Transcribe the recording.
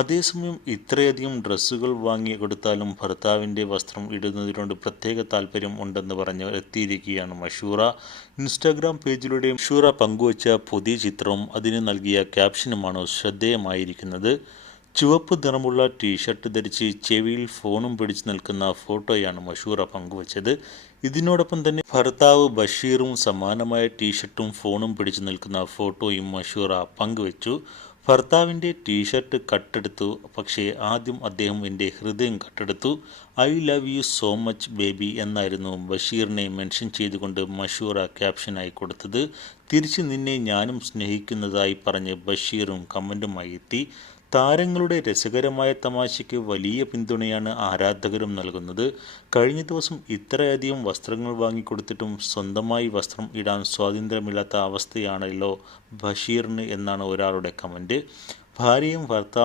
അതേസമയം ഇത്രയധികം ഡ്രസ്സുകൾ വാങ്ങി കൊടുത്താലും ഭർത്താവിൻ്റെ വസ്ത്രം ഇടുന്നതിനോട് പ്രത്യേക താല്പര്യം ഉണ്ടെന്ന് പറഞ്ഞ് എത്തിയിരിക്കുകയാണ് മഷൂറ. ഇൻസ്റ്റാഗ്രാം പേജിലൂടെ മഷൂറ പങ്കുവച്ച പുതിയ ചിത്രവും അതിന് നൽകിയ ക്യാപ്ഷനുമാണ് ശ്രദ്ധേയമായിരിക്കുന്നത്. ചുവപ്പ് നിറമുള്ള ടീഷർട്ട് ധരിച്ച് ചെവിയിൽ ഫോണും പിടിച്ചു നിൽക്കുന്ന ഫോട്ടോയാണ് മഷൂറ പങ്കുവച്ചത്. ഇതിനോടൊപ്പം തന്നെ ഭർത്താവ് ബഷീറും സമാനമായ ടീഷർട്ടും ഫോണും പിടിച്ചു നിൽക്കുന്ന ഫോട്ടോയും മഷൂറ പങ്കുവച്ചു. ഭർത്താവിൻ്റെ ടീഷർട്ട് കട്ടെടുത്തു, പക്ഷേ ആദ്യം അദ്ദേഹം എൻ്റെ ഹൃദയം കട്ടെടുത്തു. I love you so much baby എന്നായിരുന്നു ബഷീറിനെ മെൻഷൻ ചെയ്തുകൊണ്ട് മഷൂറ ക്യാപ്ഷനായി കൊടുത്തത്. തിരിച്ച് നിന്നെ ഞാനും സ്നേഹിക്കുന്നതായി പറഞ്ഞ് ബഷീറും കമൻറ്റുമായി എത്തി. താരങ്ങളുടെ രസകരമായ തമാശയ്ക്ക് വലിയ പിന്തുണയാണ് ആരാധകരും നൽകുന്നത്. കഴിഞ്ഞ ദിവസം ഇത്രയധികം വസ്ത്രങ്ങൾ വാങ്ങിക്കൊടുത്തിട്ടും സ്വന്തമായി വസ്ത്രം ഇടാൻ സ്വാതന്ത്ര്യമില്ലാത്ത അവസ്ഥയാണല്ലോ ബഷീറിന് എന്നാണ് ഒരാളുടെ കമൻറ്റ്. ഭാര്യയും ഭർത്താവും